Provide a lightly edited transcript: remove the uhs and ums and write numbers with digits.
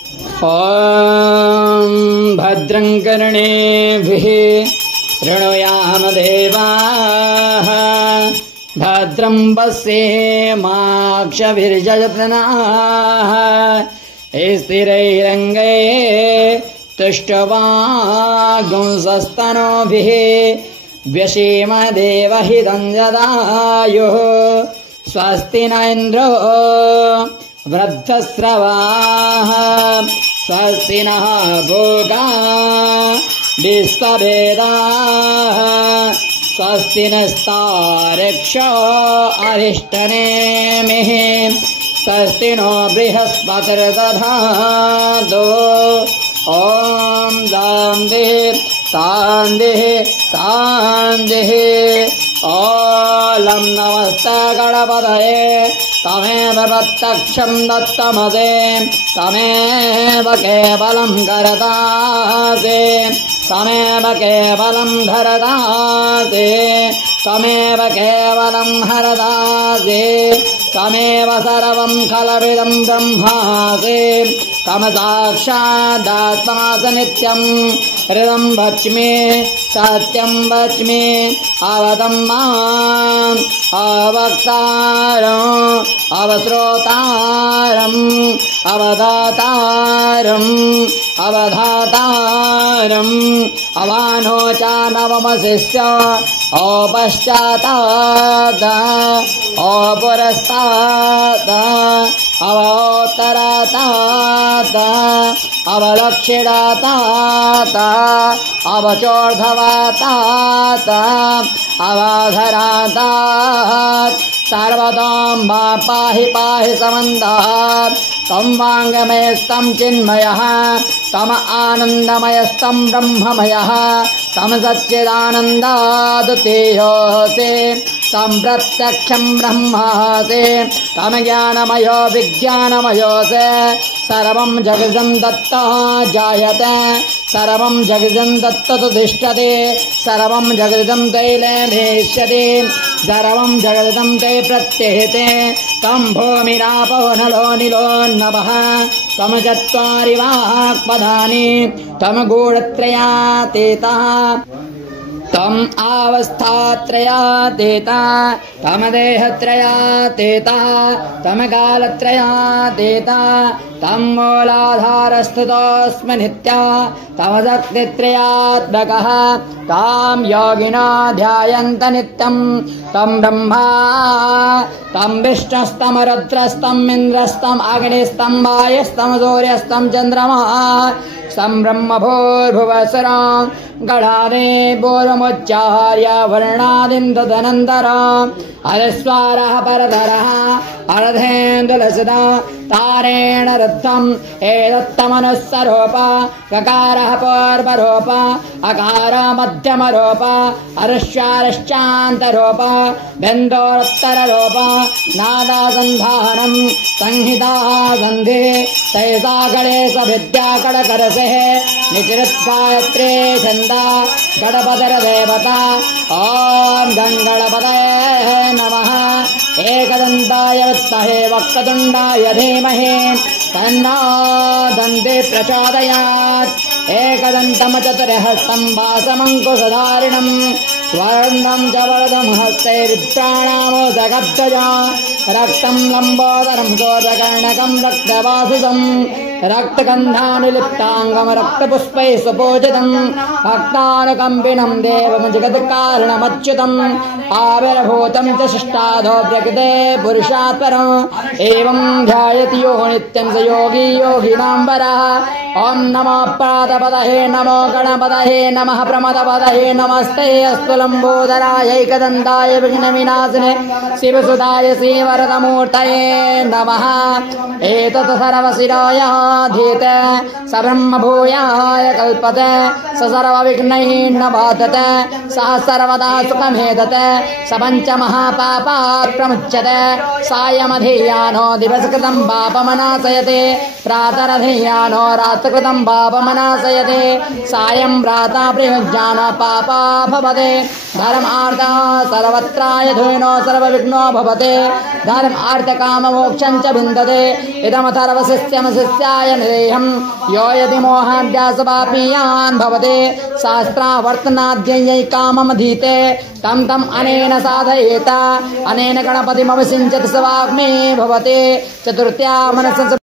ॐ भद्रं कर्णेभिः शृणुयाम देवाः भद्रं पश्येमाक्षभिर्यजत्राः स्थिरैरङ्गैः तुष्टवागुंसस्तनूभिः व्यशीम देवहितं जदायुः स्वस्ति न इन्द्रो वृद्धस्रवाः स्वस्ति नः भोगा विश्ववेदाः स्वस्ति नस्तार्क्ष्यो अरिष्टनेमिः स्वस्ति नो बृहस्पतिर्दधातु ॐ शान्तिः शान्तिः शान्तिः ॐ नमस्ते गणपतये तमेव प्रत्यक्षं दत्तमसे तमेव केवलं करदासे तमेव केवलं धरदासे तमेव केवलं हरदासे तमेव सर्वं खलविदं ब्रह्मासे तम साक्षादात्मास नित्यं हृदं वच्मि सत्यं वच्मि अवदं माम् अवक्तारम् अवश्रोतारम् अवधातारम् अवधातारम् अवानोचानवमशिष्य अपश्चातात् अपरस्तात् अवोत्तरातात् अवदक्षिणातात् अवचोर्ध्वतात् अवाधरातात् सर्वतों मा पाहि पाहि समन्तात् तं वाङ्मयस्तं चिन्मयः तम आनन्दमयस्तं ब्रह्ममयः तम सच्चिदानन्दाद्वितीयोऽसि तं प्रत्यक्षं ब्रह्मासि तम ज्ञानमयो विज्ञानमयोऽसि सर्वं जगदं दत्तः जायते सर्वं जगदं दत्ततुतिष्ठति सर्वं जगदं तैलमेष्यति सर्वं जगदं ते प्रत्येते तं भूमिरापो नलो निलो नभः तम चत्वारि वाक्पदानि तम गूढत्रयातीतः तम अवस्थात्रयातीता तम देहत्रयातीता तम कालत्रयातीता तम मूलाधारस्थितोऽस्मि नित्या तम शक्तित्रयात्मकः तां योगिनो ध्यायन्त नित्यं तं ब्रह्मा तं विष्णुस्तं रुद्रस्तं इन्द्रस्तं अग्निस्तं वायुस्तं सूर्यस्तं चन्द्रमा सं ब्रह्मभूर्भुवस्सुरं गणादि पूर्वमुच्चार्य वर्णादिं तदनन्तरम् अधस्वारः परधरः अर्धेन्दुलसिता तारेण रुद्धम् एतत्तमनुस्वरूप ककारः पूर्वरूप अकार मध्यमरूप अरुष्यारश्चान्तरूप बिन्दोरुत्तररूप नादासन्धानं संहिता सन्धि तैसा गणेश विद्याकड़करसेः निचृत्गायत्री छन्दा गणपतिर्देवता ॐ गङ्गणपतये नमः एकदन्ताय विद्महे वक्रतुण्डाय धीमहि तन्नो दन्ति प्रचोदयात् एकदन्तं चतुर्हस्तं वासमङ्कुशधारिणं स्वर्णं च वरदं हस्ते विद्राणामोदगध्वजा रक्तं लम्बोदरं शोधकर्णकं रक्तवासितं रक्तगन्धानुलिप्ताङ्गं रक्तपुष्पैः सुपूजितं भक्तानुकम्पिनं देवं जगत्कारणमच्युतम् आविर्भूतं च शिष्टाधो प्रकृते पुरुषात् परम् एवं ध्यायति यो नित्यं स योगी योगिनां वरः ॐ नमो प्रातपदहे नमो गणपतये नमः प्रमदपदये नमस्ते अस्तु लम्बोदराय एकदन्ताय विघ्नविनाशिने शिवसुताय श्रीवरदमूर्तये नमः एतत् सर्वशिराय धीते स ब्रह्मभूयाय कल्पते स सर्वविघ्नैः न बाधते सः सर्वदा सुखमेधते स पञ्चमहापापात् प्रमुच्यते सायमधियानो दिवसकृतं पापमनाशयते प्रातरधियानो रात्रकृतं पापमनाशयते सायं प्रातः प्रयुज्यान पापा भवते धर्मार्थः सर्वत्राय धुनो सर्वविघ्नो भवते धर्मार्थकाममोक्षं च विन्दते इदमथर्वशिष्यं शिष्याय मोक्षाय निदेहम् यो यदि मोहाद्यासवापीयान् भवते शास्त्रावर्तनाद्यै काममधीते तम् अनेन साधयेत अनेन गणपतिमवसिञ्चति स वाग्मे भवते चतुर्थ्या मनसः